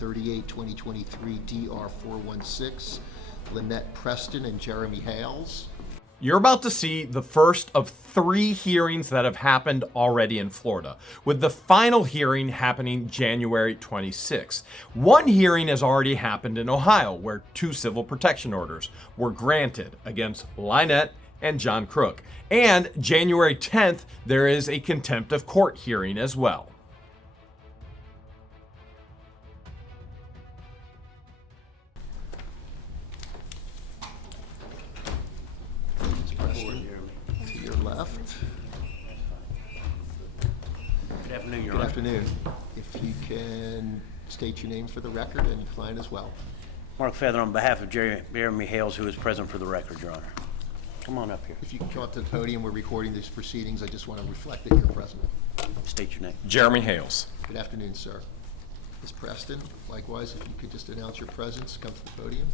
38-2023 DR 416, Lynette Preston and Jeremy Hales. You're about to see the first of 3 hearings that have happened already in Florida, with the final hearing happening January 26th. One hearing has already happened in Ohio, where 2 civil protection orders were granted against LIEnette and John CROOK. And January 10th, there is a contempt of court hearing as well. To your left. Good afternoon, Your Good Honor. afternoon. If you can state your name for the record and your client as well. Mark Feather on behalf of Jeremy Hales, who is present for the record, Your Honor. Come on up here. If you can come up to the podium, we're recording these proceedings. I just want to reflect that you're present. State your name. Jeremy Hales. Good afternoon, sir. Ms. Preston, likewise, if you could just announce your presence, come to the podium.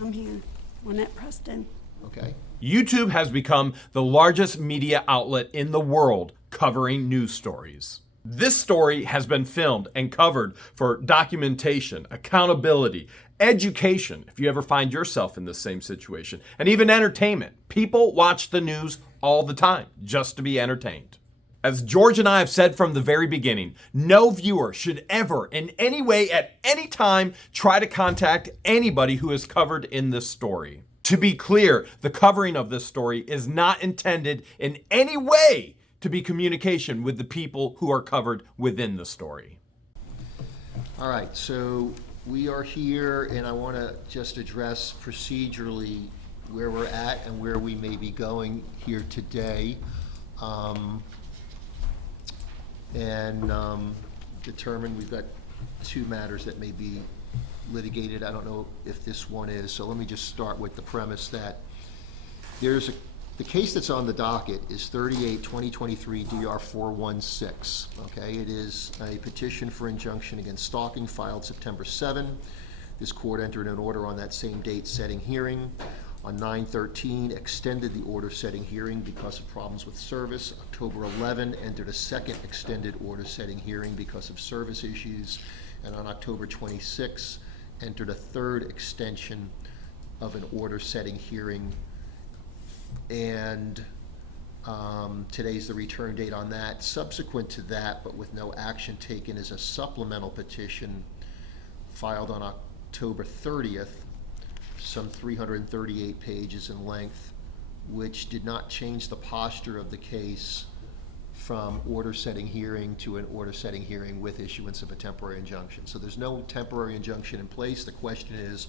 I'm here. Lynette Preston. Okay. YouTube has become the largest media outlet in the world covering news stories. This story has been filmed and covered for documentation, accountability, education, if you ever find yourself in the same situation, and even entertainment. People watch the news all the time just to be entertained. As George and I have said from the very beginning, no viewer should ever, in any way, at any time, try to contact anybody who is covered in this story. To be clear, the covering of this story is not intended in any way to be communication with the people who are covered within the story. All right, so we are here, and I want to just address procedurally where we're at and where we may be going here today. Determine we've got 2 matters that may be litigated. I don't know if this one is, so let me just start with the premise that the case that's on the docket is 38-2023 DR 416. Okay, it is a petition for injunction against stalking filed September 7. This court entered an order on that same date setting hearing. On 9/13, extended the order setting hearing because of problems with service. October 11, entered a second extended order setting hearing because of service issues. And on October 26, entered a third extension of an order setting hearing. And today's the return date on that. Subsequent to that, but with no action taken, is a supplemental petition filed on October 30th, some 338 pages in length, which did not change the posture of the case from order setting hearing to an order setting hearing with issuance of a temporary injunction. So there's no temporary injunction in place. The question is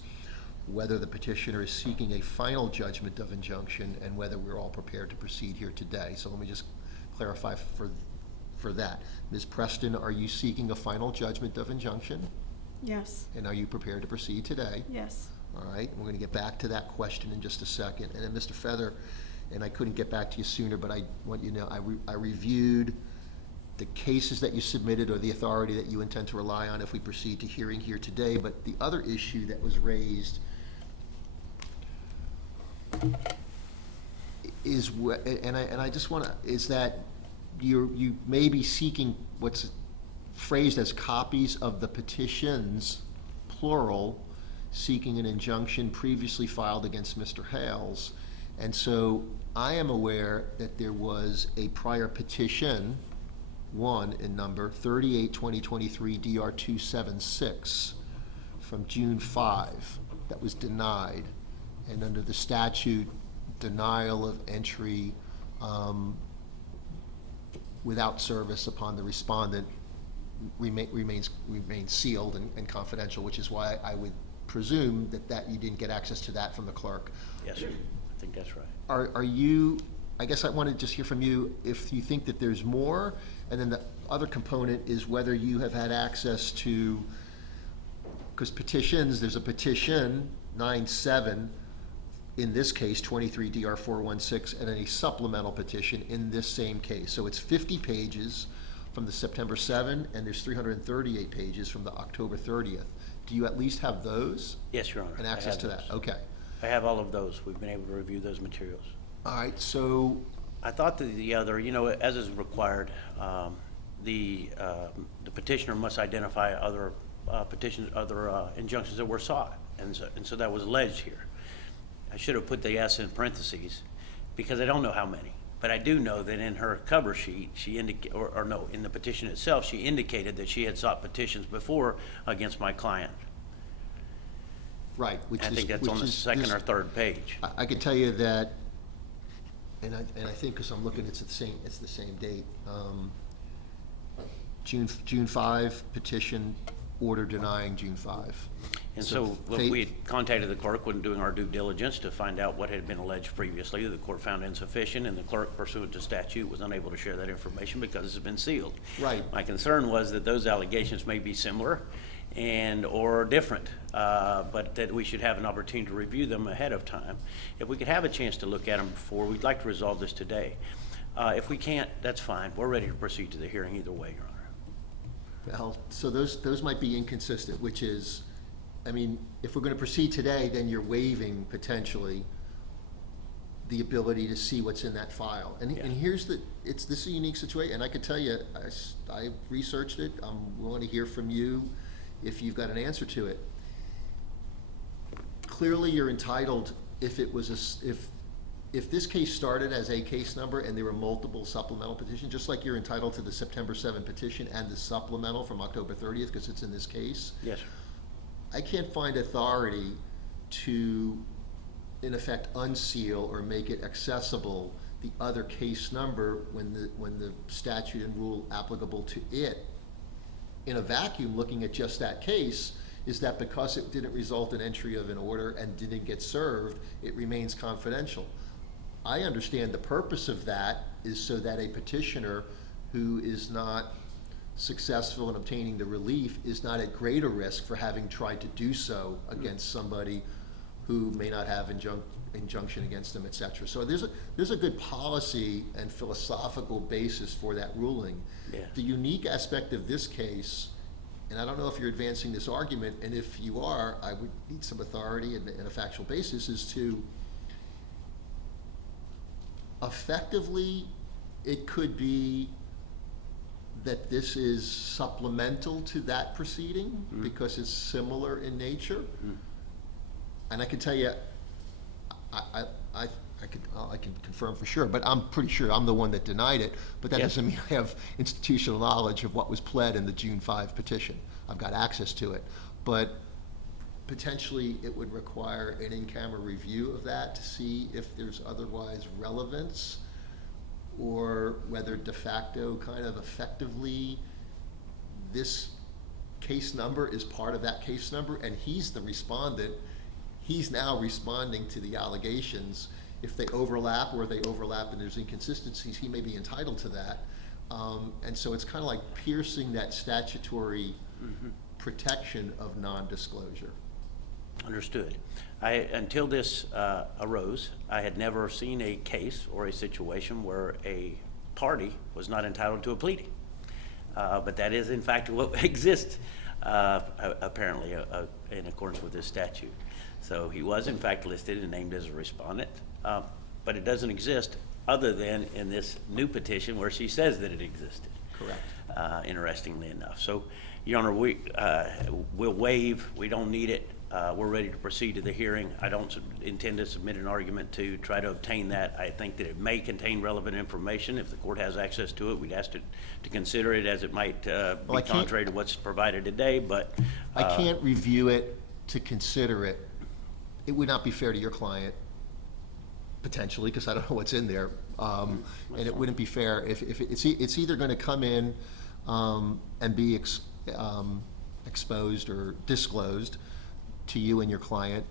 whether the petitioner is seeking a final judgment of injunction and whether we're all prepared to proceed here today. So let me just clarify for that. Ms. Preston, are you seeking a final judgment of injunction? Yes. And are you prepared to proceed today? Yes. All right, we're going to get back to that question in just a second. And then Mr. Feather, and I couldn't get back to you sooner, but I want you to know I reviewed the cases that you submitted or the authority that you intend to rely on if we proceed to hearing here today. But the other issue that was raised is, and I just want to, is that you may be seeking what's phrased as copies of the petitions, plural, seeking an injunction previously filed against Mr. Hales. And so I am aware that there was a prior petition, 1 in number, 38-2023 DR 276 from June 5 that was denied. And under the statute, denial of entry without service upon the respondent remains sealed and confidential, which is why I would presume that you didn't get access to that from the clerk. Yes, sir. I think that's right. Are you, I guess I want to just hear from you if you think that there's more, and then the other component is whether you have had access to, because petitions, there's a petition 9-7, in this case 23 DR 416, and then a supplemental petition in this same case. So it's 50 pages from the September 7, and there's 338 pages from the October 30th. Do you at least have those? Yes, Your Honor. And access to that? Okay. I have all of those. We've been able to review those materials. All right, so I thought that the other, as is required, the petitioner must identify other injunctions that were sought, and so that was alleged here. I should have put the S in parentheses because I don't know how many, but I do know that in her cover sheet, she indicated, or no, in the petition itself, she indicated that she had sought petitions before against my client. Right, which I is... think that's on the second or third page. I could tell you that, and I think because I'm looking, it's the same date. June 5 petition, order denying June 5. And so we had contacted the clerk when doing our due diligence to find out what had been alleged previously. The court found insufficient, and the clerk, pursuant to statute, was unable to share that information because it's been sealed. Right. My concern was that those allegations may be similar or different, but that we should have an opportunity to review them ahead of time. If we could have a chance to look at them before, we'd like to resolve this today. If we can't, that's fine. We're ready to proceed to the hearing either way, Your Honor. Well, so those might be inconsistent, which is, I mean, if we're going to proceed today, then you're waiving potentially the ability to see what's in that file. And here's this is a unique situation, and I can tell you, I researched it. I'm willing to hear from you if you've got an answer to it. Clearly, you're entitled, if this case started as a case number and there were multiple supplemental petitions, just like you're entitled to the September 7 petition and the supplemental from October 30th because it's in this case. Yes, sir. I can't find authority to, in effect, unseal or make it accessible the other case number when the statute and rule applicable to it in a vacuum, looking at just that case, is that because it didn't result in entry of an order and didn't get served, it remains confidential. I understand the purpose of that is so that a petitioner who is not successful in obtaining the relief is not at greater risk for having tried to do so against somebody who may not have injunction against them, etc. So there's a good policy and philosophical basis for that ruling. Yeah. The unique aspect of this case, and I don't know if you're advancing this argument, and if you are, I would need some authority and a factual basis, is to effectively, it could be that this is supplemental to that proceeding because it's similar in nature. And I can tell you, I can confirm for sure, but I'm pretty sure I'm the one that denied it, but that doesn't mean I have institutional knowledge of what was pled in the June 5 petition. I've got access to it, but potentially it would require an in-camera review of that to see if there's otherwise relevance, or whether de facto kind of effectively this case number is part of that case number and he's the respondent. He's now responding to the allegations. If they overlap or they overlap and there's inconsistencies, he may be entitled to that. And so it's kind of like piercing that statutory protection of non-disclosure. Understood. Until this arose, I had never seen a case or a situation where a party was not entitled to a pleading. But that is, in fact, what exists, apparently, in accordance with this statute. So he was, in fact, listed and named as a respondent, but it doesn't exist other than in this new petition where she says that it existed. Correct. Interestingly enough. So, Your Honor, we'll waive. We don't need it. We're ready to proceed to the hearing. I don't intend to submit an argument to try to obtain that. I think that it may contain relevant information. If the court has access to it, we'd ask to consider it, as it might be contrary to what's provided today. But I can't review it to consider it. It would not be fair to your client, potentially, because I don't know what's in there. And it wouldn't be fair if it's either going to come in and be exposed or disclosed to you and your client.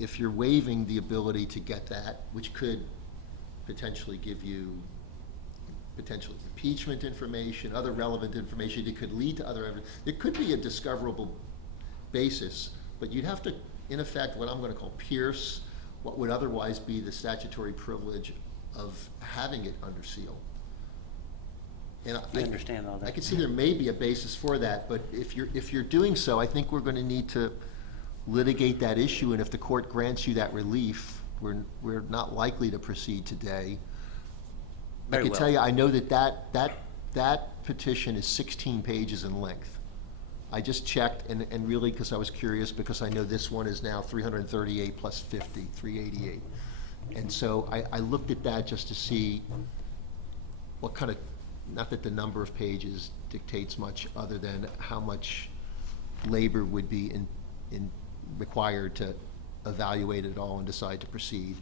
If you're waiving the ability to get that, which could potentially give you potential impeachment information, other relevant information, it could lead to other evidence. There could be a discoverable basis, but you'd have to, in effect, what I'm going to call pierce what would otherwise be the statutory privilege of having it under seal. And I understand all that. I can see there may be a basis for that, but if you're doing so, I think we're going to need to litigate that issue, and if the court grants you that relief, we're not likely to proceed today. I can tell you, I know that that petition is 16 pages in length. I just checked, and really, because I was curious, because I know this one is now 338 plus 50, 388. And so I looked at that just to see what kind of, not that the number of pages dictates much other than how much labor would be required to evaluate it all and decide to proceed.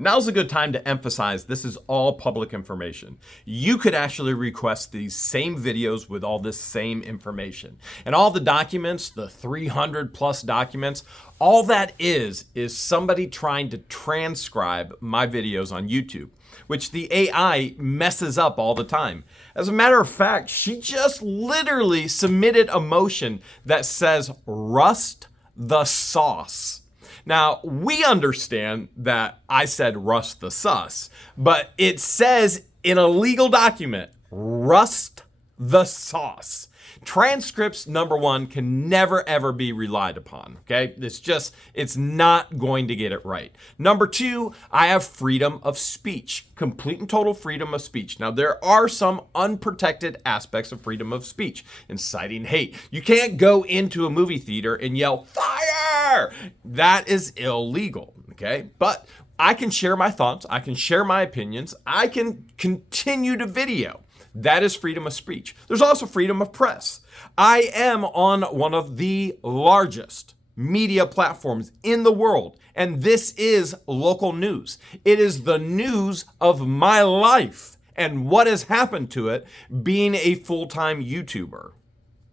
Now's a good time to emphasize this is all public information. You could actually request these same videos with all this same information. And all the documents, the 300 plus documents, all that is somebody trying to transcribe my videos on YouTube, which the AI messes up all the time. As a matter of fact, she just literally submitted a motion that says rust the sauce. Now, we understand that I said rust the sus, but it says in a legal document, rust the sauce. Transcripts, number one, can never ever be relied upon, okay? It's not going to get it right. Number two, I have freedom of speech, complete and total freedom of speech. Now, there are some unprotected aspects of freedom of speech, inciting hate. You can't go into a movie theater and yell, fire! That is illegal, okay? But I can share my thoughts, I can share my opinions, I can continue to video. That is freedom of speech. There's also freedom of press. I am on one of the largest media platforms in the world, and this is local news. It is the news of my life and what has happened to it being a full-time YouTuber.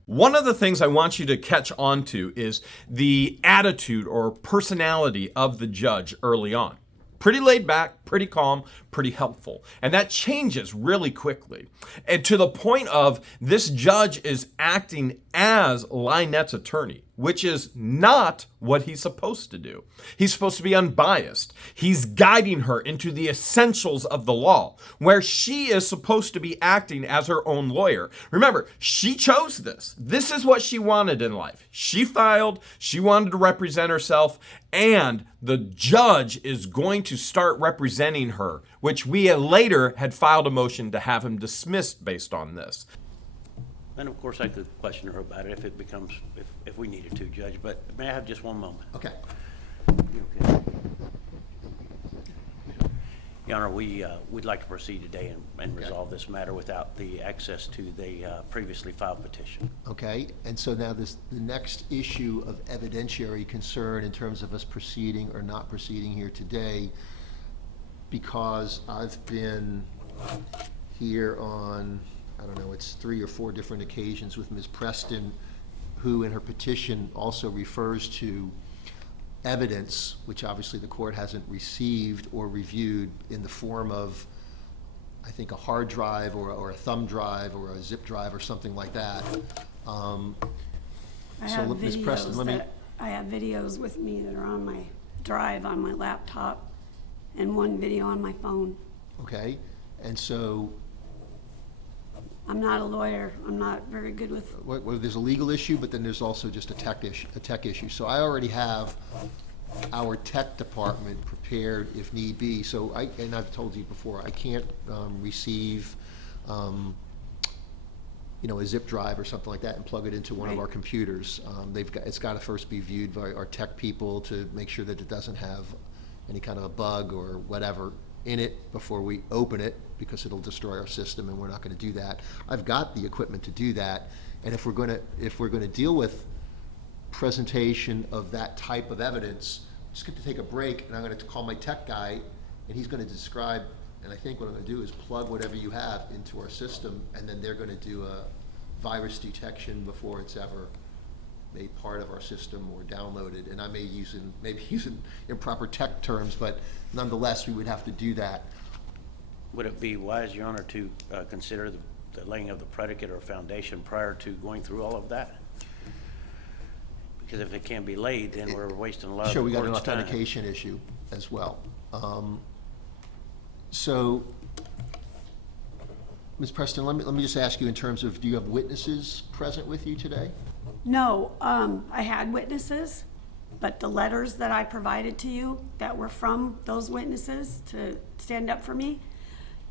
One of the things I want you to catch on to is the attitude or personality of the judge early on. Pretty laid back, pretty calm, pretty helpful. And that changes really quickly. And to the point of this judge is acting as LIEnette's attorney, which is not what he's supposed to do. He's supposed to be unbiased. He's guiding her into the essentials of the law, where she is supposed to be acting as her own lawyer. Remember, she chose this. This is what she wanted in life. She filed, she wanted to represent herself, and the judge is going to start representing her, which we later had filed a motion to have him dismissed based on this. And of course, I could question her about it if we needed to, Judge, but may I have just one moment? Okay. You okay? Your Honor, we'd like to proceed today and resolve this matter without the access to the previously filed petition. Okay, and so now the next issue of evidentiary concern in terms of us proceeding or not proceeding here today, because I've been here on, I don't know, it's 3 or 4 different occasions with Ms. Preston, who in her petition also refers to evidence, which obviously the court hasn't received or reviewed in the form of, I think, a hard drive or a thumb drive or a zip drive or something like that. I So have Ms. Preston, videos I have videos with me that are on my drive on my laptop and one video on my phone. Okay, and so I'm not a lawyer. I'm not very good with. well, there's a legal issue, but then there's also just a tech issue. So I already have our tech department prepared if need be. So and I've told you before, I can't receive, a zip drive or something like that and plug it into one of our computers. It's got to first be viewed by our tech people to make sure that it doesn't have any kind of a bug or whatever in it before we open it, because it'll destroy our system, and we're not going to do that. I've got the equipment to do that, and if we're going to deal with presentation of that type of evidence, I'm just going to take a break, and I'm going to call my tech guy, and he's going to describe. And I think what I'm going to do is plug whatever you have into our system, and then they're going to do a virus detection before it's ever made part of our system or downloaded. And I may maybe using improper tech terms, but nonetheless, we would have to do that. Would it be wise, Your Honor, to consider the laying of the predicate or foundation prior to going through all of that? Because if it can't be laid, then we're wasting a lot of the Sure, we got an court's time. authentication issue as well. So, Ms. Preston, let me just ask you in terms of, do you have witnesses present with you today? No, I had witnesses, but the letters that I provided to you that were from those witnesses to stand up for me,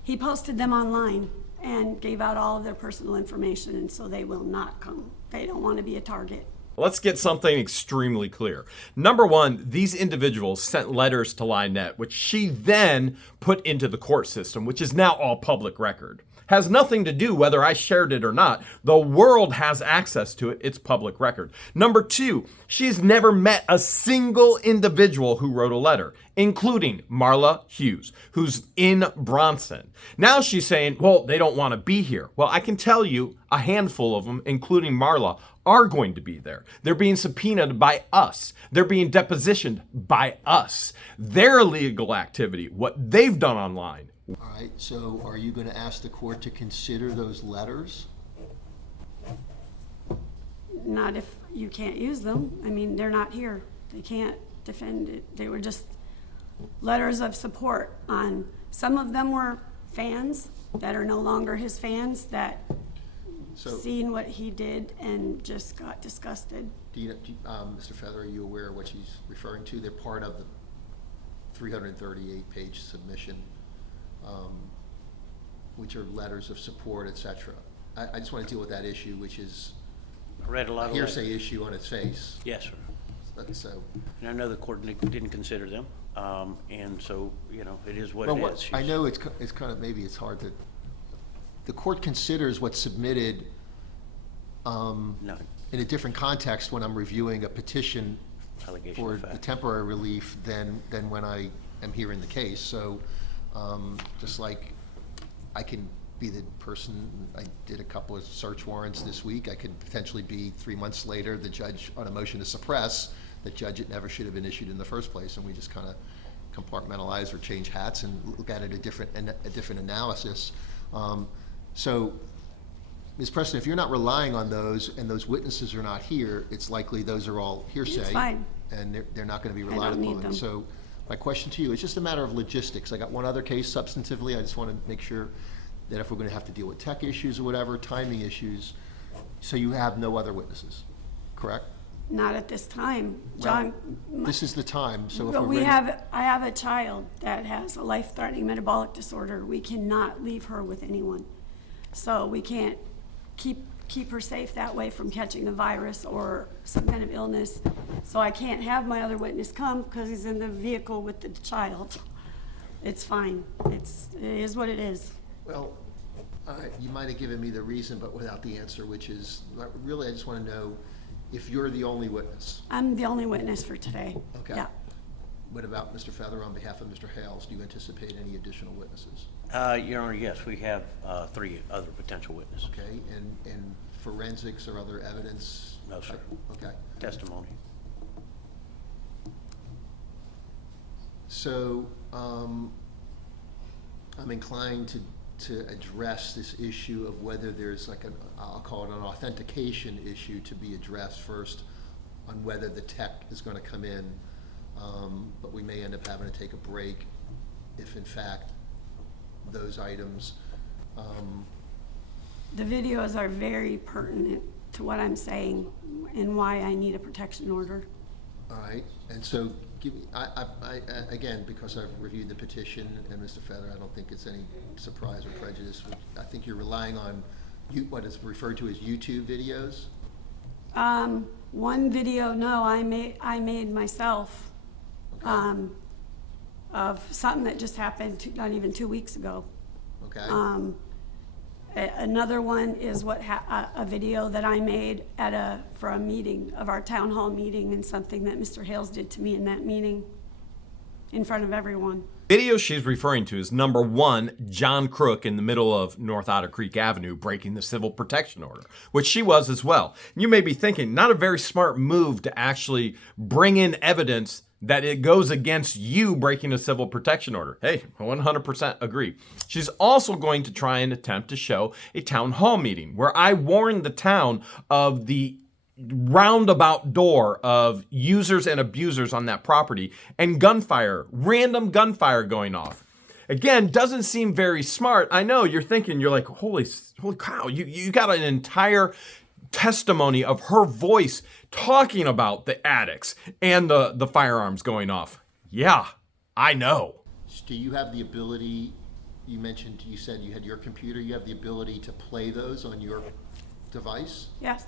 he posted them online. and gave out all of their personal information, and so they will not come. They don't want to be a target. Let's get something extremely clear. Number one, these individuals sent letters to LIEnette, which she then put into the court system, which is now all public record. Has nothing to do whether I shared it or not. The world has access to it. It's public record. Number two, she's never met a single individual who wrote a letter, including Marla Hughes, who's in Bronson. Now she's saying, well, they don't want to be here. Well, I can tell you a handful of them, including Marla, are going to be there. They're being subpoenaed by us. They're being depositioned by us. Their illegal activity, what they've done online. All right, so are you going to ask the court to consider those letters? Not if you can't use them. I mean, they're not here. They can't defend it. They were just letters of support on, some of them were fans that are no longer his fans that seen what he did and just got disgusted. Mr. Feather, are you aware of what she's referring to? They're part of the 338-page submission, which are letters of support, etc. I just want to deal with that issue, which is I read a lot of hearsay letters. issue on its face. Yes, sir. So, And I know the court didn't consider them, and so, you know, it is what well, it is. I know it's kind of, maybe it's hard to, the court considers what's submitted No, in a different context when I'm reviewing a petition allegation for of the fact. temporary relief than when I am hearing the case. So just like I can be the person, I did a couple of search warrants this week, I could potentially be 3 months later the judge on a motion to suppress, that judge, it never should have been issued in the first place, and we just kind of compartmentalize or change hats and look at it a different analysis. So, Ms. Preston, if you're not relying on those and those witnesses are not here, it's likely those are all hearsay. It's fine. And they're not going to be I relied don't need upon. them. So my question to you, it's just a matter of logistics. I got one other case substantively. I just want to make sure that if we're going to have to deal with tech issues or whatever, timing issues, so you have no other witnesses, correct? Not at this time. Well, John, this is the time, so if but we're ready. I have a child that has a life-threatening metabolic disorder. We cannot leave her with anyone. So we can't keep her safe that way from catching the virus or some kind of illness. So I can't have my other witness come because he's in the vehicle with the child. It's fine. It is what it is. Well, you might have given me the reason, but without the answer, which is, really, I just want to know if you're the only witness. I'm the only witness for today. Okay. Yeah. What about Mr. Feather on behalf of Mr. Hales? Do you anticipate any additional witnesses? Your Honor, yes, we have 3 other potential witnesses. Okay, and forensics or other evidence? No, sir. Okay. Testimony. So, I'm inclined to address this issue of whether there's like I'll call it an authentication issue to be addressed first on whether the tech is going to come in, but we may end up having to take a break if in fact those items. The videos are very pertinent to what I'm saying and why I need a protection order. All right, and so give me, I again, because I've reviewed the petition and Mr. Feather, I don't think it's any surprise or prejudice. I think you're relying on what is referred to as YouTube videos. One video, no, I made myself, Okay. of something that just happened not even 2 weeks ago. Okay. Another one is a video that I made for a meeting of our town hall meeting, and something that Mr. Hales did to me in that meeting in front of everyone. Video she's referring to is number 1, John Crook in the middle of North Otter Creek Avenue breaking the civil protection order, which she was as well. And you may be thinking, not a very smart move to actually bring in evidence that it goes against you breaking a civil protection order. Hey, 100% agree. She's also going to try and attempt to show a town hall meeting where I warned the town of the roundabout door of users and abusers on that property and gunfire, random gunfire going off. Again, doesn't seem very smart. I know you're thinking, you're like, holy cow, you got an entire testimony of her voice talking about the addicts and the firearms going off. Yeah, I know. Do you have the ability you mentioned, you said you had your computer, you have the ability to play those on your device? Yes,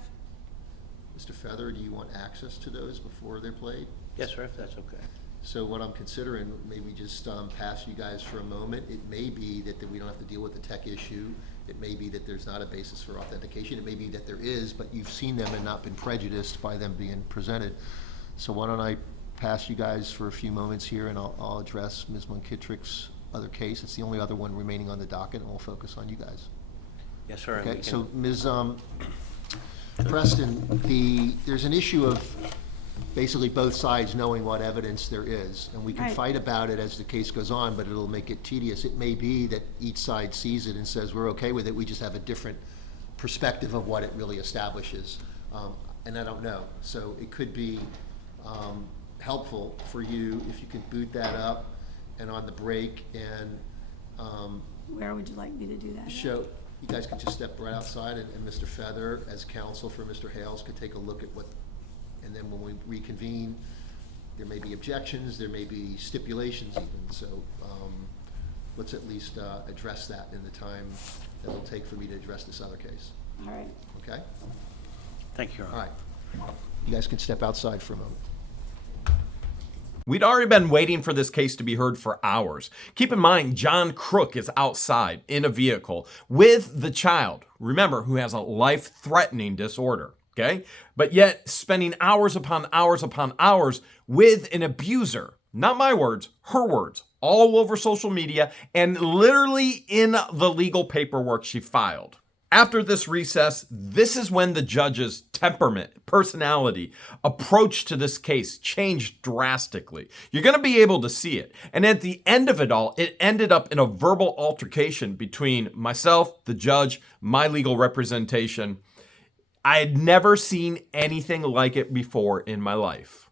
Mr. Feather, do you want access to those before they're played? Yes, sir, if that's okay. So what I'm considering, maybe just pass you guys for a moment. It may be that we don't have to deal with the tech issue. It may be that there's not a basis for authentication. It may be that there is, but you've seen them and not been prejudiced by them being presented. So why don't I pass you guys for a few moments here, and I'll address Ms. Munkitrick's other case. It's the only other one remaining on the docket, and we'll focus on you guys. Yes, sir. and we Okay, can- so Ms. Preston, there's an issue of basically both sides knowing what evidence there is, and we can Right. fight about it as the case goes on, but it'll make it tedious. It may be that each side sees it and says, we're okay with it, we just have a different perspective of what it really establishes, and I don't know. So it could be helpful for you if you could boot that up and on the break and where would you like me to do that? show, you guys could just step right outside, and Mr. Feather, as counsel for Mr. Hales, could take a look at what, and then when we reconvene, there may be objections, there may be stipulations even, so let's at least address that in the time that it'll take for me to address this other case, All right. okay? Thank you, Your All Honor. right. You guys can step outside for a moment. We'd already been waiting for this case to be heard for hours. Keep in mind, John Crook is outside in a vehicle with the child, remember, who has a life-threatening disorder, okay? But yet spending hours upon hours with an abuser, not my words, her words, all over social media and literally in the legal paperwork she filed. After this recess, this is when the judge's temperament, personality, approach to this case changed drastically. You're going to be able to see it. And at the end of it all, it ended up in a verbal altercation between myself, the judge, my legal representation. I had never seen anything like it before in my life.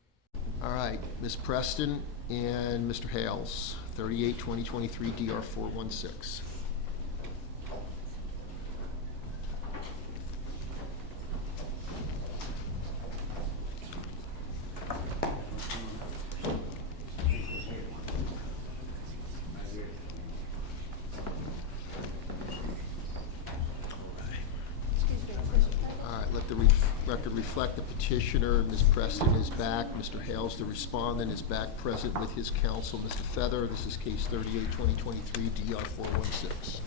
All right, Ms. Preston and Mr. Hales, 38-2023 DR 416. Let the record reflect the petitioner, Ms. Preston, is back. Mr. Hales, the respondent, is back present with his counsel, Mr. Feather. This is case 38-2023 DR 416.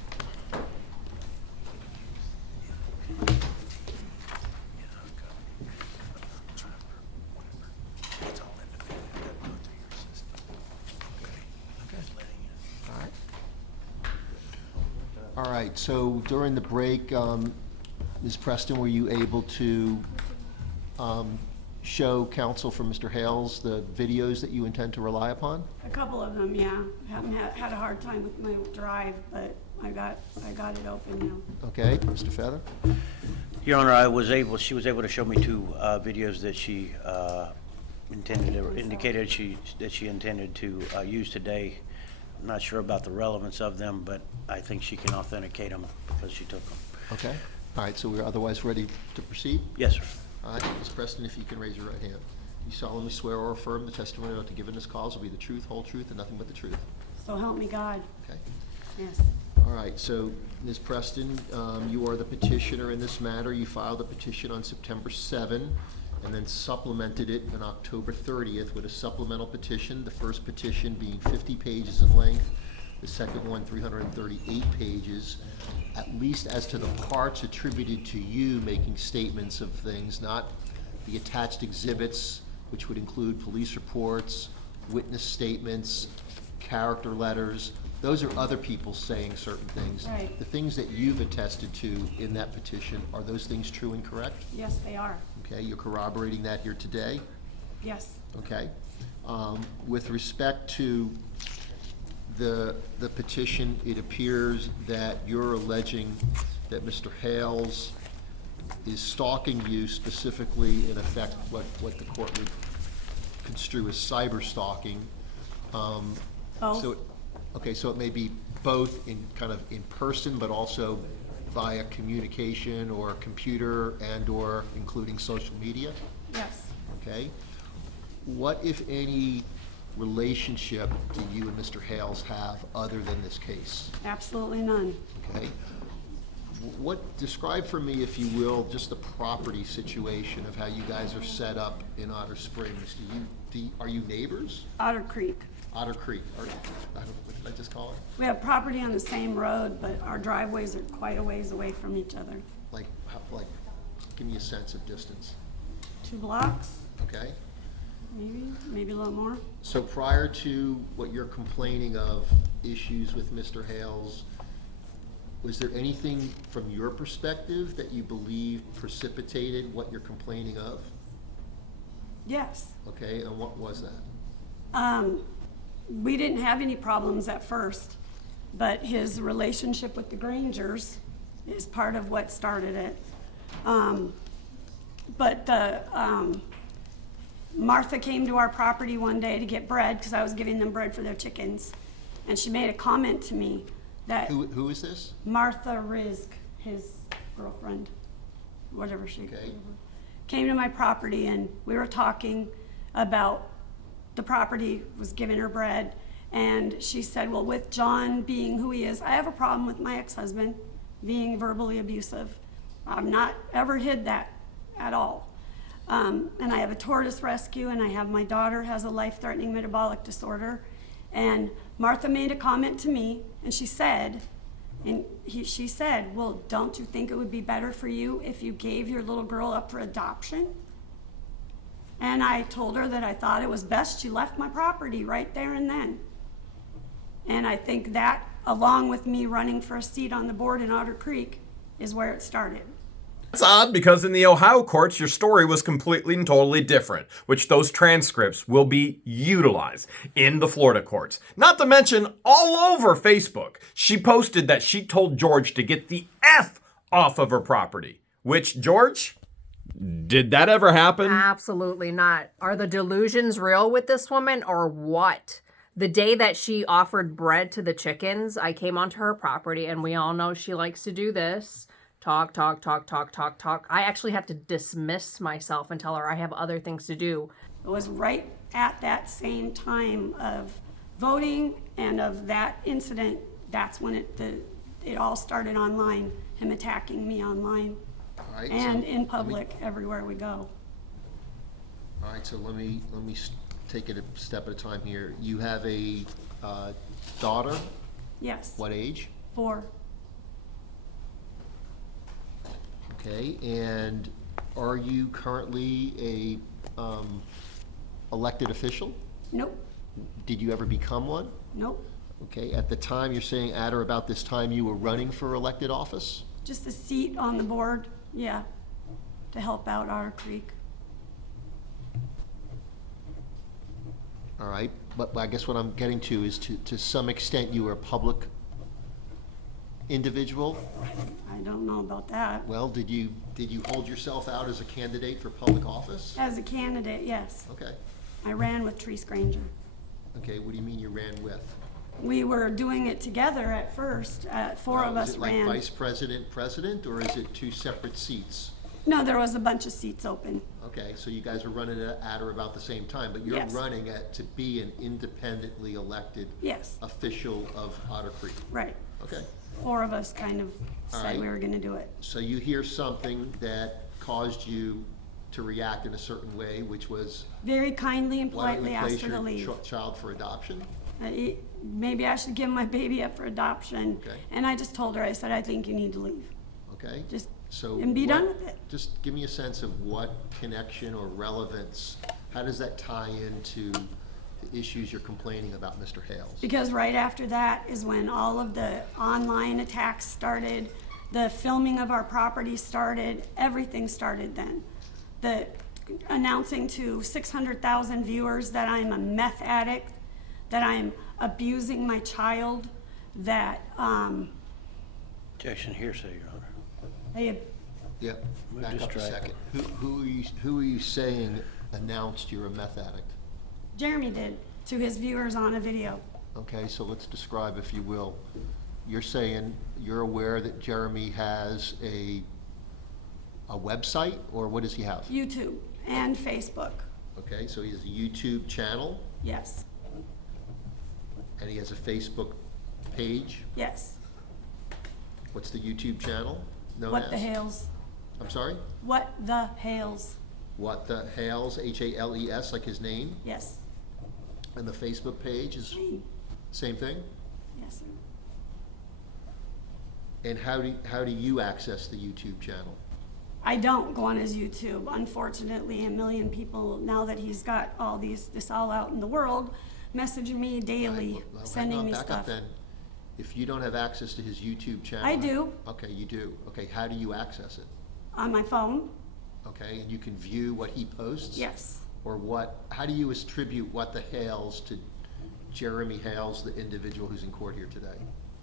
All right, so during the break, Ms. Preston, were you able to show counsel for Mr. Hales the videos that you intend to rely upon? A couple of them, yeah. Haven't had a hard time with my drive, but I got it open now. Okay, Mr. Feather? Your Honor, she was able to show me two videos that she indicated that she intended to use today. I'm not sure about the relevance of them, but I think she can authenticate them because she took them. Okay. All right, so we're otherwise ready to proceed? Yes, sir. All right, Ms. Preston, if you can raise your right hand. You solemnly swear or affirm the testimony about to give in this cause will be the truth, whole truth, and nothing but the truth. So help me God. Okay. Yes. All right, so Ms. Preston, you are the petitioner in this matter. You filed a petition on September 7 and then supplemented it on October 30th with a supplemental petition, the first petition being 50 pages in length, the second one 338 pages, at least as to the parts attributed to you making statements of things, not the attached exhibits, which would include police reports, witness statements, character letters. Those are other people saying certain things. Right. The things that you've attested to in that petition, are those things true and correct? Yes, they are. Okay, you're corroborating that here today? Yes. Okay. With respect to the petition, it appears that you're alleging that Mr. Hales is stalking you, specifically in effect what the court would construe as cyber stalking. Both. Okay, so it may be both in kind of in person, but also via communication or computer and/or including social media? Yes. Okay. What, if any, relationship do you and Mr. Hales have other than this case? Absolutely none. Okay. Describe for me, if you will, just the property situation of how you guys are set up in Otter Springs. Are you neighbors? Otter Creek. Otter Creek, what did I just call it? We have property on the same road, but our driveways are quite a ways away from each other. Like, give me a sense of distance, 2 blocks, okay? maybe a little more. So prior to what you're complaining of, issues with Mr. Hales, was there anything from your perspective that you believe precipitated what you're complaining of? Yes. Okay, and what was that? We didn't have any problems at first, but his relationship with the Grangers is part of what started it. Martha came to our property one day to get bread, because I was giving them bread for their chickens, and she made a comment to me that Who is this? Martha Rizk, his girlfriend, whatever she Okay. came to my property, and we were talking about the property, was giving her bread, and she said, well, with John being who he is, I have a problem with my ex-husband being verbally abusive. I've not ever hid that at all. And I have a tortoise rescue, and I have my daughter has a life-threatening metabolic disorder. And Martha made a comment to me, and she said, well, don't you think it would be better for you if you gave your little girl up for adoption? And I told her that I thought it was best she left my property right there and then. And I think that, along with me running for a seat on the board in Otter Creek, is where it started. It's odd because in the Ohio courts, your story was completely and totally different, which those transcripts will be utilized in the Florida courts. Not to mention, all over Facebook, she posted that she told George to get the F off of her property. Which, George, did that ever happen? Absolutely not. Are the delusions real with this woman or what? The day that she offered bread to the chickens, I came onto her property, and we all know she likes to do this. Talk. I actually had to dismiss myself and tell her I have other things to do. It was right at that same time of voting and of that incident. That's when it all started online, him attacking me online. All right, And so in public, everywhere we go. All right, so let me take it a step at a time here. You have a daughter, Yes. what age? 4. Okay, and are you currently a elected official? Nope. Did you ever become one? Nope. Okay, at the time, you're saying at or about this time, you were running for elected office? Just a seat on the board, yeah, to help out Otter Creek. All right, but I guess what I'm getting to is to some extent, you were a public individual? I don't know about that. Well, did you hold yourself out as a candidate for public office? As a candidate, yes. Okay. I ran with Treese Granger. Okay, what do you mean you ran with? We were doing it together at first. 4 of us Is it like ran. vice president, president, or is it 2 separate seats? No, there was a bunch of seats open. Okay, so you guys are running at or about the same time, but you're Yes. running to be an independently elected Yes. official of Otter Creek. Right. Okay, 4 of us kind of All said right. we were going to do it. so you hear something that caused you to react in a certain way, which was, Very kindly and why don't we politely place asked her to your leave. child for adoption? Maybe I should give my baby up for adoption. Okay. And I just told her, I said, I think you need to leave. Okay? Just, So and be what- done with it. Just give me a sense of what connection or relevance, how does that tie into the issues you're complaining about Mr. Hales? Because right after that is when all of the online attacks started, the filming of our property started, everything started then. The announcing to 600,000 viewers that I'm a meth addict, that I'm abusing my child, that Objection hearsay, Your Honor. I, Yeah, Move back to up a strike. second. Who are you saying announced you're a meth addict? Jeremy did to his viewers on a video. Okay, so let's describe, if you will. You're saying you're aware that Jeremy has a website, or what does he have? YouTube and Facebook, Okay, so he has a YouTube channel, yes. And he has a Facebook page. Yes. What's the YouTube channel known as? What the Hales? I'm sorry? What the Hales? What the Hales, Hales, like his name? Yes. And the Facebook page is same thing? Yes, sir. And how do you access the YouTube channel? I don't go on his YouTube. Unfortunately, a million people, now that he's got all this all out in the world, messaging me daily, Well, sending me back up stuff. then. If you don't have access to his YouTube channel. I do. Okay, you do. Okay, how do you access it? On my phone? Okay, and you can view what he posts? Yes. Or how do you attribute what the Hales to Jeremy Hales, the individual who's in court here today?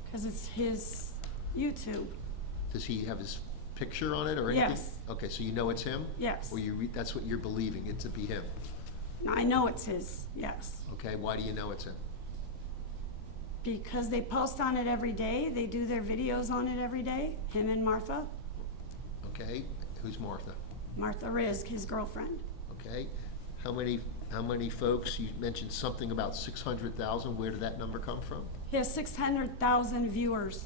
Because it's his YouTube. Does he have his picture on it or anything? Yes. Okay, so you know it's him? Yes. Or that's what you're believing, it to be him? I know it's his, yes. Okay, why do you know it's him? Because they post on it every day. They do their videos on it every day, him and Martha. Okay, who's Martha? Martha Rizk, his girlfriend. Okay, how many folks, you mentioned something about 600,000, where did that number come from? He has 600,000 viewers,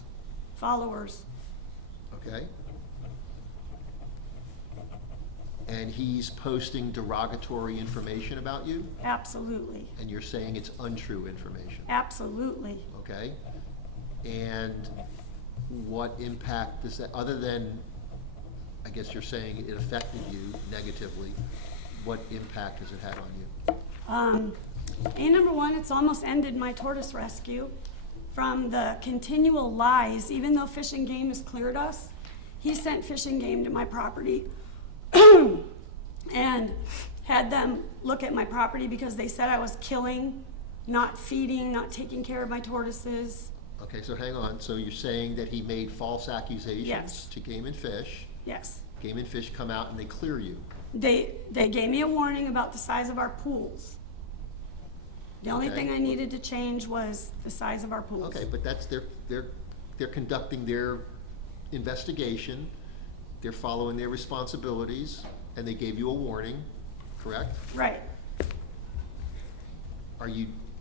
followers. Okay. And he's posting derogatory information about you, Absolutely. and you're saying it's untrue information, Absolutely. okay? And what impact does that, other than, I guess you're saying it affected you negatively, what impact has it had on you? Number one, it's almost ended my tortoise rescue from the continual lies. Even though Fish and Game has cleared us, he sent Fish and Game to my property and had them look at my property because they said I was killing, not feeding, not taking care of my tortoises. Okay, so hang on, so you're saying that he made false accusations Yes. to Game and Fish. Yes. Game and Fish come out and they clear you. They gave me a warning about the size of our pools. The only Okay. thing I needed to change was the size of our pools. Okay, but that's they're conducting their investigation, they're following their responsibilities, and they gave you a warning, correct? Right.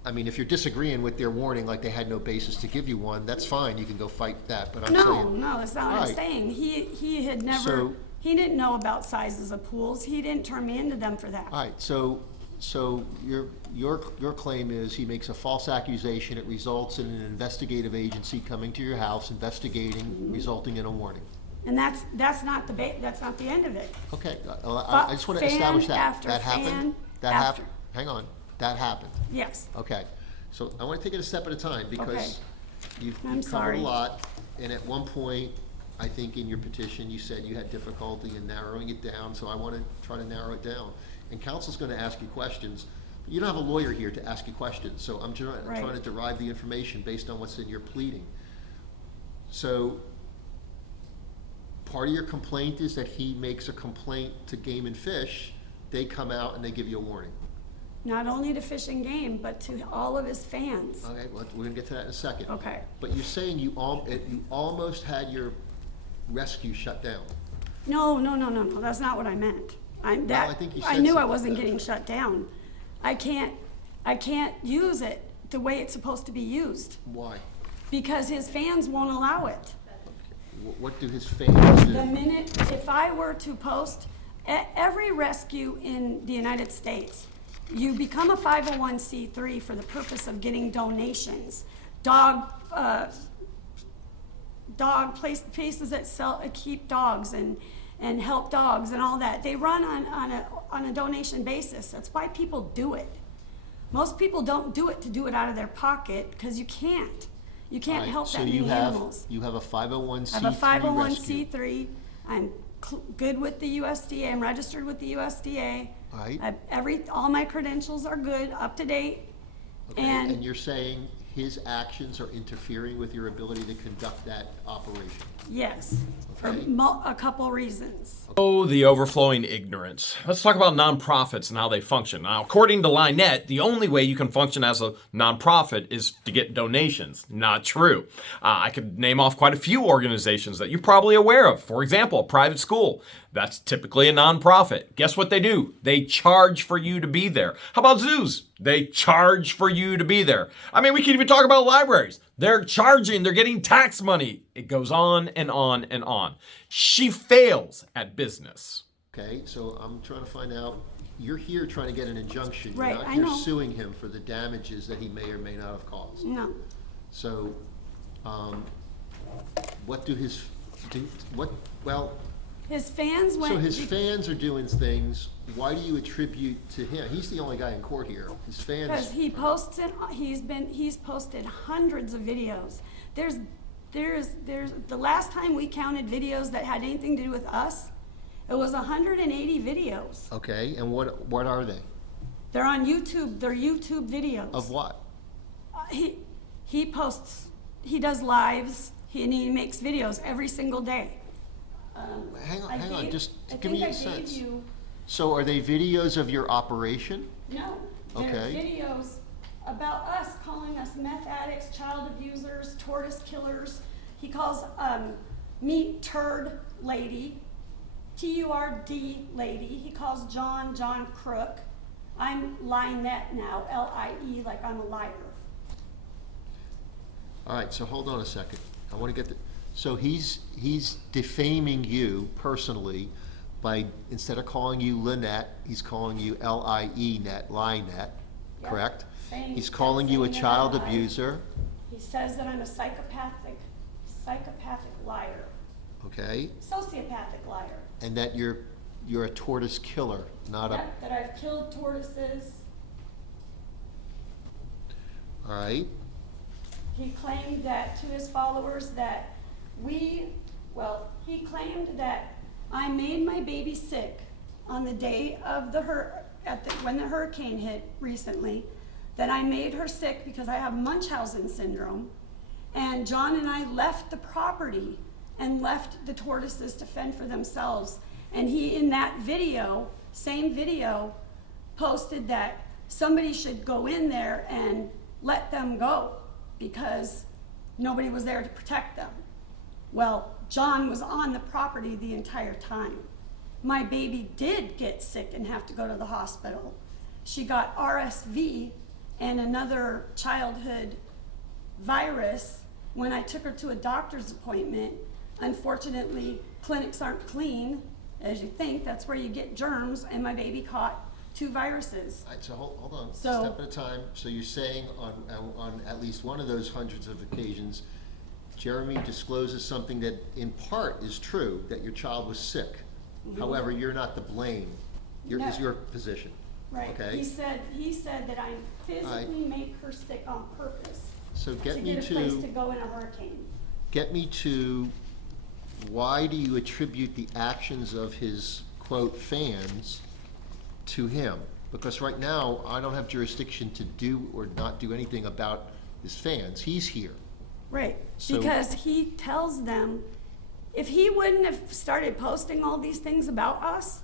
I mean, if you're disagreeing with their warning, like they had no basis to give you one, that's fine, you can go fight that, but I'm No, saying. no, that's not what I'm Right. saying. He had never, So- he didn't know about sizes of pools. He didn't turn me into them for that. All right, so your claim is he makes a false accusation, it results in an investigative agency coming to your house, investigating, resulting in a warning. And that's not the end of it. Okay, I just want to establish Fan that. after That happened? fan That after. happened? Hang on, that happened. Yes. Okay, so I want to take it a step at a time because you've I'm covered a sorry. lot. And at one point, I think in your petition, you said you had difficulty in narrowing it down, so I want to try to narrow it down. And counsel's going to ask you questions. But you don't have a lawyer here to ask you questions, so I'm Right. trying to derive the information based on what's in your pleading. So part of your complaint is that he makes a complaint to Game and Fish, they come out and they give you a warning. Not only to Fish and Game, but to all of his fans. Okay, well, we're gonna get to that in a second. Okay. But you're saying you almost had your rescue shut down. No, that's not what I meant. I think you I said knew I something wasn't like that. getting shut down. I can't use it the way it's supposed to be used Why? because his fans won't allow it. What do his fans do? The minute, if I were to post, every rescue in the United States, you become a 501c3 for the purpose of getting donations. Places that keep dogs and help dogs and all that. They run on a donation basis. That's why people do it. Most people don't do it to do it out of their pocket because you can't. You can't Alright, help so that many animals. you have a 501c3 I have a rescue. 501c3. I'm good with the USDA. I'm registered with the USDA. Alright. All my credentials are good, up to date. Okay, and you're saying his actions are interfering with your ability to conduct that operation? Yes, for Okay. a couple reasons. Oh, the overflowing ignorance. Let's talk about nonprofits and how they function. Now, according to LIEnette, the only way you can function as a nonprofit is to get donations. Not true. I could name off quite a few organizations that you're probably aware of. For example, a private school. That's typically a nonprofit. Guess what they do? They charge for you to be there. How about zoos? They charge for you to be there. I mean, we can even talk about libraries. They're charging, they're getting tax money. It goes on and on and on. She fails at business. Okay, so I'm trying to find out, you're here trying to get an injunction. Right, You're not I here know. suing him for the damages that he may or may not have caused. No. So, what do his, well, His fans went. so his fans are doing things, why do you attribute to him? He's the only guy in court here. His Because fans, he posts it, he's posted hundreds of videos. There's, the last time we counted videos that had anything to do with us, it was 180 videos. okay, and what are they? They're on YouTube, they're YouTube videos. Of what? He posts, he does lives, and he makes videos every single day. Hang I on, gave- just I give me think a I gave sense. you- So are they videos of your operation? No, they're Okay. videos about us, calling us meth addicts, child abusers, tortoise killers. He calls me turd lady, TURD lady. He calls John CROOK. I'm LIEnette now, LIE, like I'm a liar. All right, so hold on a second. I want to get the, so he's defaming you personally by, instead of calling you LIEnette, he's calling you LIEnette, LIEnette, Yeah. correct? Saying- He's calling you a saying that child I lie. abuser, He says that I'm a psychopathic liar, okay? sociopathic liar. And that you're a tortoise killer, not a, Yep, that I've killed tortoises. all right? He claimed that to his followers that he claimed that I made my baby sick on the day of when the hurricane hit recently, that I made her sick because I have Munchausen syndrome. And John and I left the property and left the tortoises to fend for themselves. And he, in that video, same video, posted that somebody should go in there and let them go because nobody was there to protect them. Well, John was on the property the entire time. My baby did get sick and have to go to the hospital. She got RSV and another childhood virus when I took her to a doctor's appointment. Unfortunately, clinics aren't clean, as you think. That's where you get germs, and my baby caught 2 viruses. All right, so hold on, So- step at a time. So you're saying on at least one of those hundreds of occasions, Jeremy discloses something that in part is true, that your child was sick. However, you're not to blame, No. is your position. Right. Okay? He said that I physically make her sick on purpose So to get me get a place to to, go in a hurricane. get me to, why do you attribute the actions of his, quote, fans to him? Because right now, I don't have jurisdiction to do or not do anything about his fans. He's here. Right, So- because he tells them, if he wouldn't have started posting all these things about us,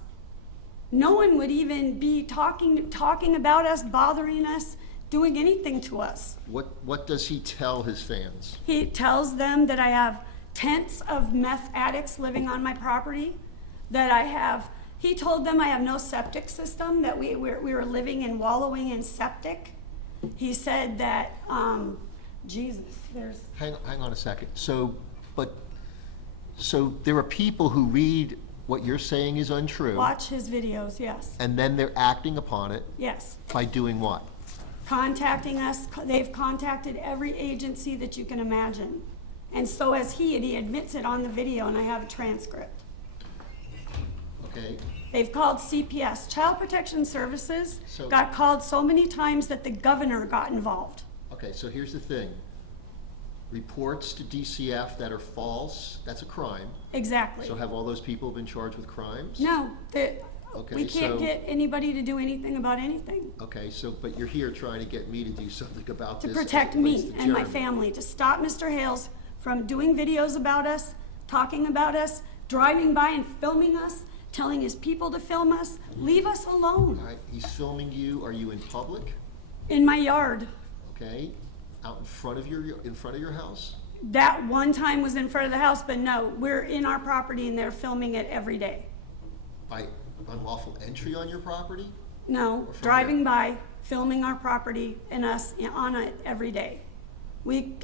no one would even be talking about us, bothering us, doing anything to us. What does he tell his fans? He tells them that I have tents of meth addicts living on my property, he told them I have no septic system, that we were living and wallowing in septic. He said that, Hang on a second. So there are people who read what you're saying is untrue, watch his videos, yes, and then they're acting upon it yes. by doing what? Contacting us, they've contacted every agency that you can imagine. And so has he, and he admits it on the video, and I have a transcript. Okay, They've called CPS, Child Protection Services, So- got called so many times that the governor got involved. okay, so here's the thing. Reports to DCF that are false, that's a crime. Exactly. So have all those people been charged with crimes? No, Okay, we can't so- get anybody to do anything about anything. Okay, so, but you're here trying to get me to do something about To this. as it protect relates me to and my Jeremy. family, to stop Mr. Hales from doing videos about us, talking about us, driving by and filming us, telling his people to film us. Leave us alone. All right, he's filming you. Are you in public? In my yard. Okay, out in front of your house? That one time was in front of the house, but no, we're in our property and they're filming it every day. By unlawful entry on your property? No, from driving by, filming our property and us on it every day.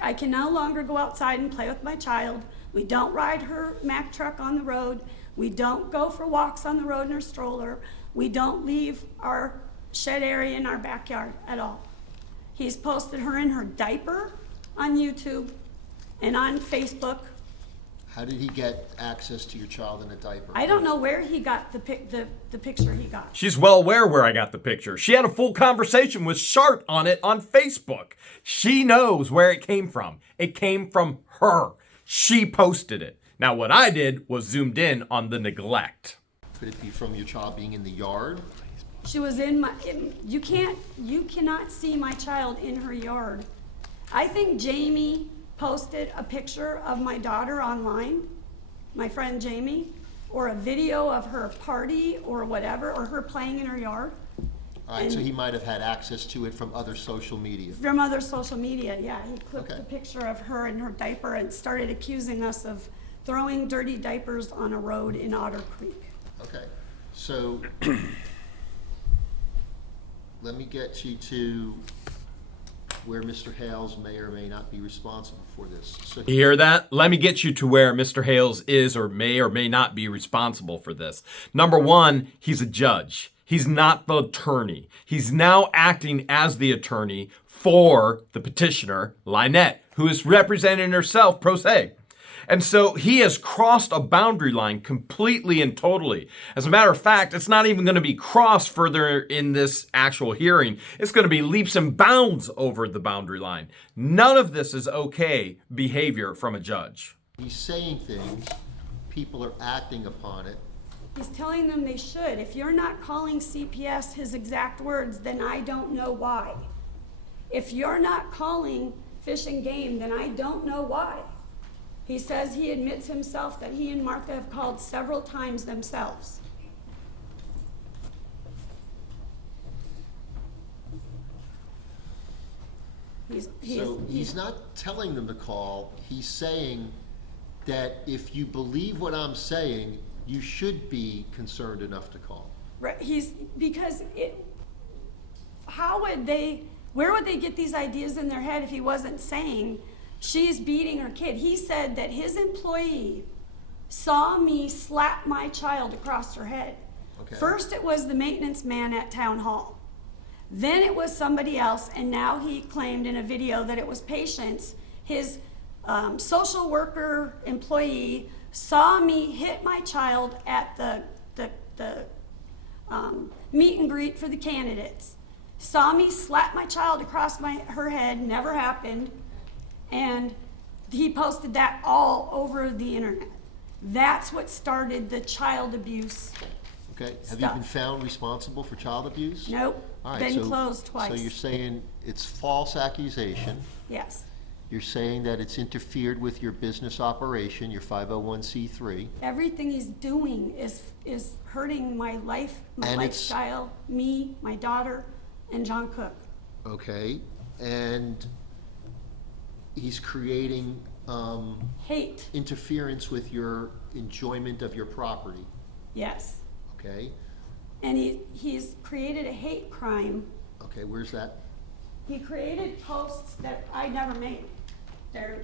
I can no longer go outside and play with my child. We don't ride her Mack truck on the road. We don't go for walks on the road in her stroller. We don't leave our shed area in our backyard at all. He's posted her in her diaper on YouTube and on Facebook. How did he get access to your child in a diaper? I don't know where he got the picture he got. She's well aware where I got the picture. She had a full conversation with Shart on it on Facebook. She knows where it came from. It came from her. She posted it. Now what I did was zoomed in on the neglect. Could it be from your child being in the yard? She was in my, you cannot see my child in her yard. I think Jamie posted a picture of my daughter online, my friend Jamie, or a video of her party or whatever, or her playing in her yard. All right, so he might have had access to it from other social media. From other social media, yeah. He clipped Okay. a picture of her in her diaper and started accusing us of throwing dirty diapers on a road in Otter Creek. Okay, so let me get you to where Mr. Hales may or may not be responsible for this. So You hear that? Let me get you to where Mr. Hales is or may not be responsible for this. Number one, he's a judge. He's not the attorney. He's now acting as the attorney for the petitioner, LIEnette, who is representing herself pro se. And so he has crossed a boundary line completely and totally. As a matter of fact, it's not even going to be crossed further in this actual hearing. It's going to be leaps and bounds over the boundary line. None of this is okay behavior from a judge. he's saying things, people are acting upon it. He's telling them they should. If you're not calling CPS his exact words, then I don't know why. If you're not calling Fish and Game, then I don't know why. He says he admits himself that he and Martha have called several times themselves. He's not telling them to call. He's saying that if you believe what I'm saying, you should be concerned enough to call. Right, where would they get these ideas in their head if he wasn't saying she's beating her kid? He said that his employee saw me slap my child across her head. Okay. First it was the maintenance man at town hall. Then it was somebody else, and now he claimed in a video that it was Patience, his social worker employee, saw me hit my child at the meet and greet for the candidates. Saw me slap my child across her head, never happened, and he posted that all over the internet. That's what started the child abuse. Okay, have you been found responsible for child abuse? Nope, All right, been so- closed twice. So you're saying it's false accusation. Yes. You're saying that it's interfered with your business operation, your 501c3. Everything he's doing is hurting my life, my And it's- lifestyle, me, my daughter, and John Cook. Okay, and he's creating Hate, interference with your enjoyment of your property, yes. okay? And he's created a hate crime. Okay, where's that? He created posts that I never made. They're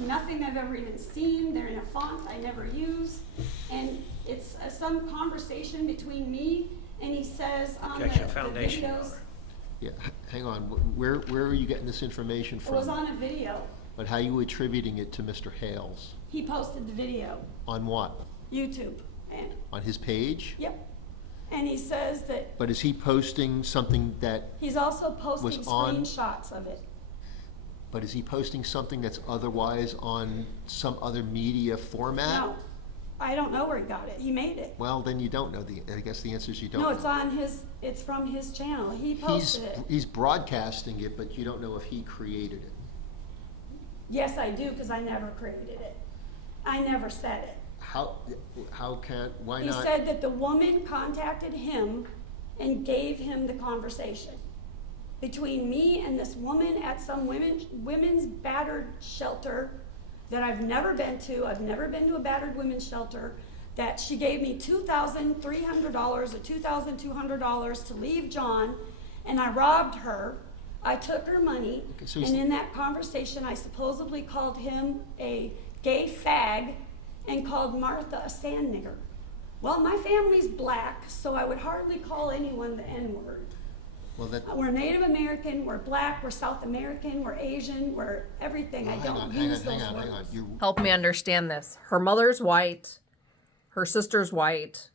nothing I've ever even seen. They're in a font I never use. And it's some conversation between me, and he says on the Objection, foundation, Your videos, Honor. Yeah, hang on, where are you getting this information it was from? on a video. But how are you attributing it to Mr. Hales? He posted the video, On what? YouTube, and On his page? yep. And he says that But is he posting something that, he's also posting Was on- screenshots of it. but is he posting something that's otherwise on some other media format? No, I don't know where he got it. He made it. Well, then you don't know I guess the answer is you don't No, know. it's from his channel. He He's, posted it. he's broadcasting it, but you don't know if he created it. Yes, I do, because I never created it. I never said it. Why He not? said that the woman contacted him and gave him the conversation between me and this woman at some women's battered shelter that I've never been to. I've never been to a battered women's shelter. That she gave me $2,300 or $2,200 to leave John, and I robbed her. I took her money, so and in that conversation, I supposedly called him a gay fag and called Martha a sand nigger. Well, my family's black, so I would hardly call anyone the N-word. Well, We're Native American, we're black, we're South American, we're Asian, we're everything. I don't use those words. Help me understand this. Her mother's white, her sister's white,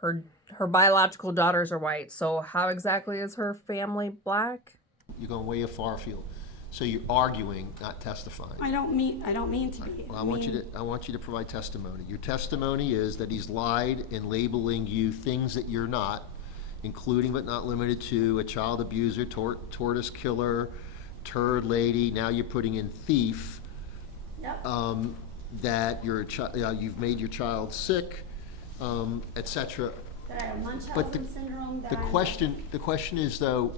her biological daughters are white. So how exactly is her family black? You're going way far afield. So you're arguing, not testifying. I don't mean to be. Well, I want you to provide testimony. Your testimony is that he's lied in labeling you things that you're not, including but not limited to a child abuser, tortoise killer, turd lady. Now you're putting in thief. Yep. That you've made your child sick, etc. That I have But Munchausen syndrome. That the question is though,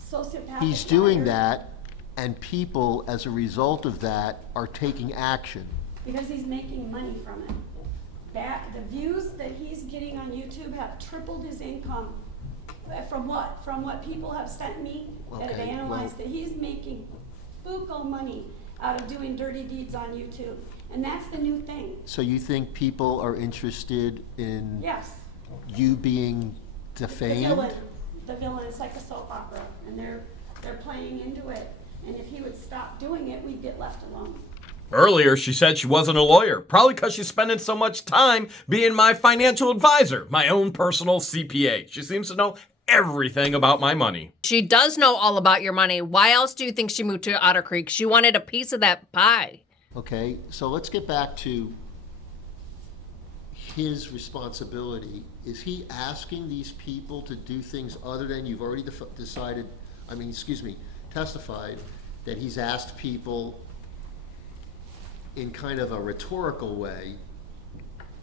sociopathic he's doing liar. that, and people, as a result of that, are taking action. Because he's making money from it. The views that he's getting on YouTube have tripled his income. From what people have sent me that have Okay, analyzed well- that he's making buco money out of doing dirty deeds on YouTube. And that's the new thing. So you think people are interested in Yes. you being The defamed? villain is like a soap opera, and they're playing into it. And if he would stop doing it, we'd get left alone. Earlier, she said she wasn't a lawyer, probably because she's spending so much time being my financial advisor, my own personal CPA. She seems to know everything about my money. She does know all about your money. Why else do you think she moved to Otter Creek? She wanted a piece of that pie. Okay, so let's get back to his responsibility. Is he asking these people to do things other than you've already testified that he's asked people in kind of a rhetorical way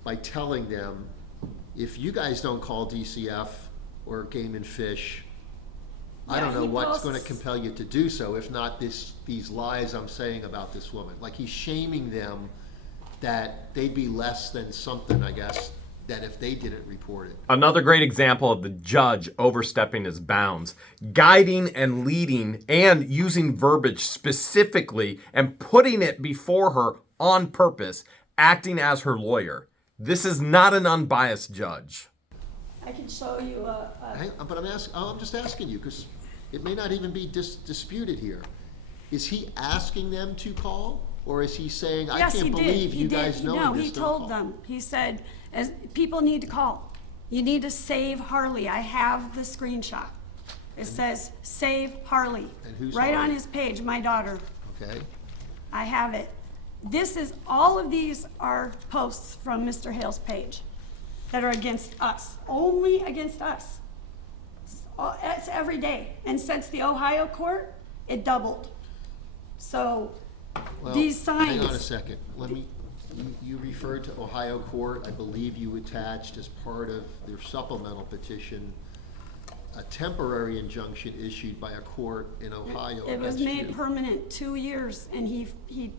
by telling them, if you guys don't call DCF or Game and Fish, I Yeah, don't know he what's going to posts- compel you to do so, if not these lies I'm saying about this woman. Like, he's shaming them that they'd be less than something, I guess, that if they didn't report it. Another great example of the judge overstepping his bounds, guiding and leading and using verbiage specifically and putting it before her on purpose, acting as her lawyer. This is not an unbiased judge. I can show you But I'm just asking you, because it may not even be disputed here. Is he asking them to call, or is he saying, I yes, can't he believe did. you guys knowing this, he don't told call? them. He said, as people need to call. You need to save Harley. I have the screenshot. It says, save Harley. And who's right on Harley? his page, my daughter. Okay, I have it. All of these are posts from Mr. Hale's page that are against us, only against us. It's every day. And since the Ohio court, it doubled. So well, these signs. hang on a second. You referred to Ohio court. I believe you attached as part of their supplemental petition a temporary injunction issued by a court in Ohio. It was against made you. permanent 2 years, and he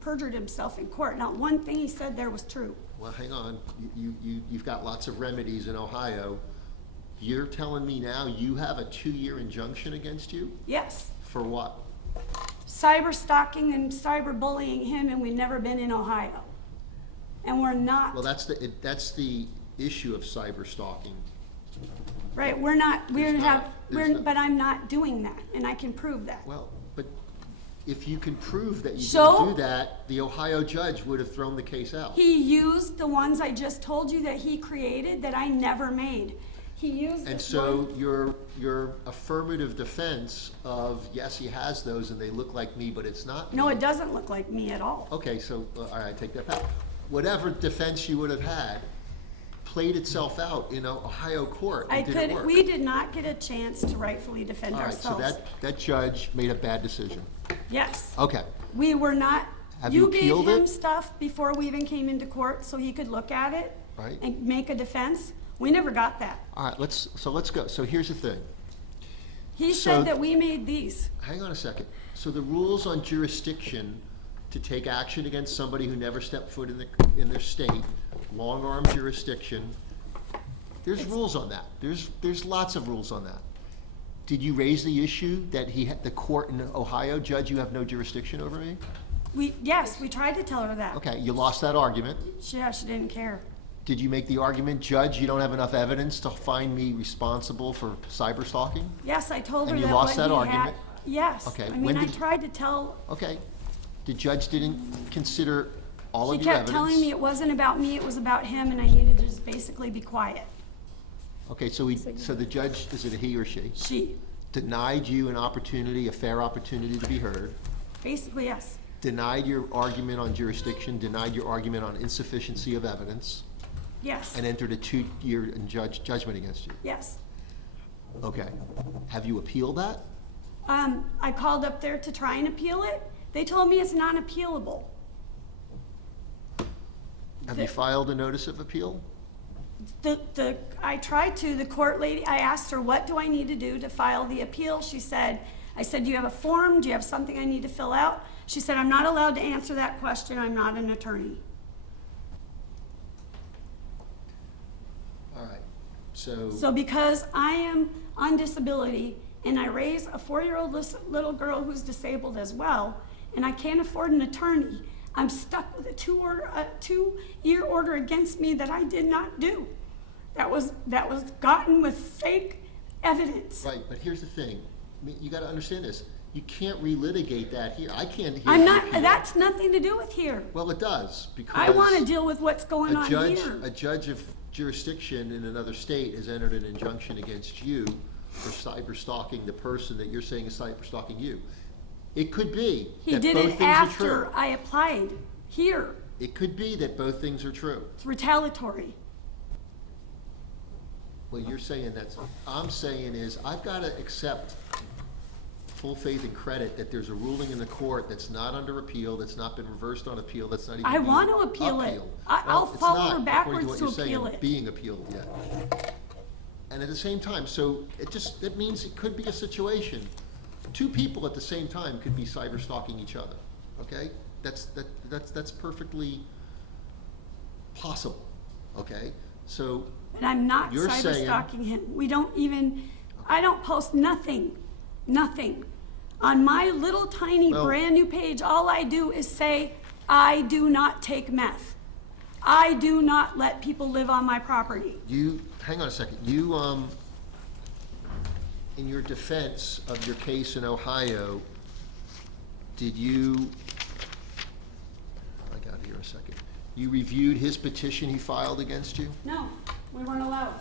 perjured himself in court. Not one thing he said there was true. Well, hang on. You've got lots of remedies in Ohio. You're telling me now you have a 2-year injunction against you? Yes. For what? Cyber stalking and cyber bullying him, and we've never been in Ohio. And we're not. Well, that's the issue of cyber stalking. Right, we're not, There's not. but I'm not doing that, and I can prove that. Well, but if you can prove that you So- didn't do that, the Ohio judge would have thrown the case out. He used the ones I just told you that he created that I never made. He used And this so one. your affirmative defense of, yes, he has those and they look like me, but it's not me. No, it doesn't look like me at all. Okay, so, all right, I take that back. Whatever defense you would have had played itself out in Ohio court. It didn't work. We did not get a chance to rightfully defend All right, so ourselves. that judge made a bad decision. Yes. Okay, We were not Have you gave appealed him it? stuff before we even came into court so he could look at it Right. and make a defense. We never got that. All right, let's go. So here's the thing. He So- said that we made these. Hang on a second. So the rules on jurisdiction to take action against somebody who never stepped foot in their state, long-arm jurisdiction, there's rules on that. There's lots of rules on that. Did you raise the issue that the court in Ohio, judge, you have no jurisdiction over me? Yes, we tried to tell her that. Okay, you lost that argument. She didn't care. Did you make the argument, judge, you don't have enough evidence to find me responsible for cyber stalking? Yes, I told her And that you lost what that he argument? had. Yes. Okay, I when mean, I did- tried to tell, Okay. The judge didn't consider all she of your kept evidence? telling me it wasn't about me, it was about him, and I needed to just basically be quiet. Okay, so the judge, is it a he or she? She, Denied you an opportunity, a fair opportunity to be heard, basically, yes. denied your argument on jurisdiction, denied your argument on insufficiency of evidence, Yes. and entered a 2-year judgment against you. Yes. Okay. Have you appealed that? I called up there to try and appeal it. They told me it's non-appealable. Have you filed a notice of appeal? I tried to, the court lady, I asked her, what do I need to do to file the appeal? I said, do you have a form? Do you have something I need to fill out? She said, I'm not allowed to answer that question. I'm not an attorney. All right, so. So because I am on disability and I raise a 4-year-old little girl who's disabled as well, and I can't afford an attorney, I'm stuck with a 2-year order against me that I did not do. That was gotten with fake evidence. Right, but here's the thing. I mean, you gotta understand this. You can't relitigate that here. I can't hear I'm the not, appeal. that's nothing to do with here. Well, it does, because. I want to deal with what's going on here. A judge of jurisdiction in another state has entered an injunction against you for cyber stalking the person that you're saying is cyber stalking you. It could be He that did both it things are true. after I applied here. It could be that both things are true. It's retaliatory. Well, you're saying I'm saying is, I've gotta accept full faith and credit that there's a ruling in the court that's not under appeal, that's not been reversed on appeal, that's not even I being want to appeal it. appealed. I'll Well, it's follow not, her according backwards what to you're saying, appeal it. being appealed yet. And at the same time, so it means it could be a situation, 2 people at the same time could be cyber stalking each other, okay? That's perfectly possible, okay? So, And I'm not You're cyber saying- stalking him. I don't post nothing. On my little tiny Well- brand new page, all I do is say, I do not take meth. I do not let people live on my property. hang on a second, in your defense of your case in Ohio, I got it here a second. You reviewed his petition he filed against you? No, we weren't allowed.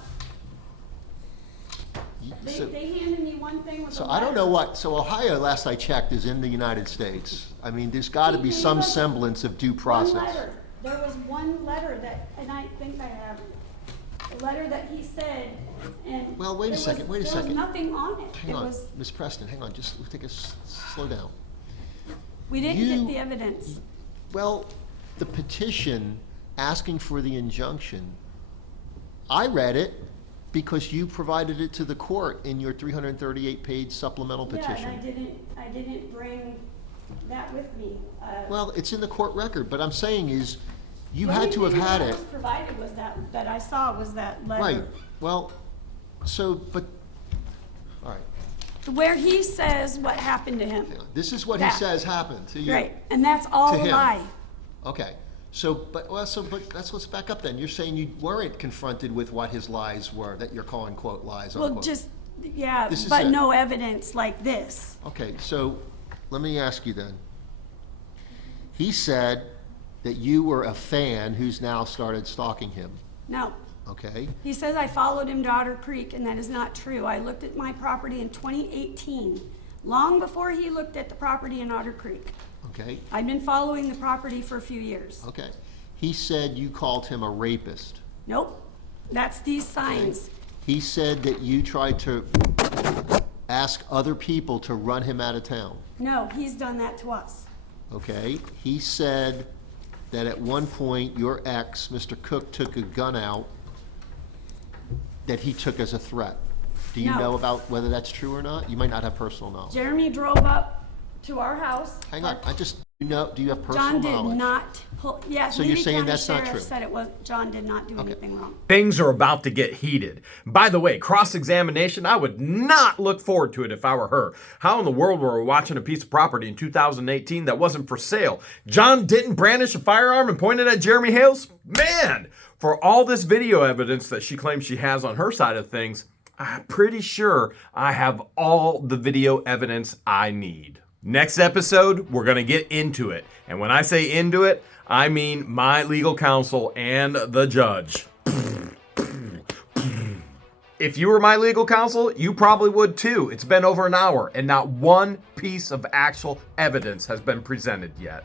So- They handed me one thing with a So letter. I don't know so Ohio, last I checked, is in the United States. I mean, there's gotta be He some gave us semblance of due One process. letter. There was one letter that, and I think I have it. A letter that he said, and. Well, wait a second. There was nothing on it. Hang on, Ms. Preston, hang on, just take slow down. We didn't You- get the evidence. Well, the petition asking for the injunction, I read it because you provided it to the court in your 338-page supplemental petition. Yeah, and I didn't bring that with me. Well, it's in the court record, but I'm saying is, you The had only to have thing had that it. was provided was that I saw was that letter. Right, well, but, all right, Where he says what happened to him. this is what he That. says happened to you. Right, and that's all To a him. lie. Okay, but let's back up then. You're saying you weren't confronted with what his lies were, that you're calling quote lies, unquote. Well, just, yeah, This is but it. no evidence like this. Okay, so let me ask you then. He said that you were a fan who's now started stalking him, No. okay? He says I followed him to Otter Creek, and that is not true. I looked at my property in 2018, long before he looked at the property in Otter Creek. Okay, I've been following the property for a few years. okay. He said you called him a rapist. Nope, that's these signs. He said that you tried to ask other people to run him out of town. No, he's done that to us. okay? He said that at one point, your ex, Mr. Cook, took a gun out that he took as a threat. Do you No. know about whether that's true or not? You might not have personal knowledge. Jeremy drove up to our house. Hang on, do you have personal John knowledge? did not pull, yes, So you're Levy saying County that's not Sheriff true? said it was, John did not do anything wrong. Things are about to get heated. By the way, cross-examination, I would not look forward to it if I were her. How in the world were we watching a piece of property in 2018 that wasn't for sale? John didn't brandish a firearm and point it at Jeremy Hales? Man, for all this video evidence that she claims she has on her side of things, I'm pretty sure I have all the video evidence I need. Next episode, we're going to get into it. And when I say into it, I mean my legal counsel and the judge. If you were my legal counsel, you probably would too. It's been over an hour and not one piece of actual evidence has been presented yet.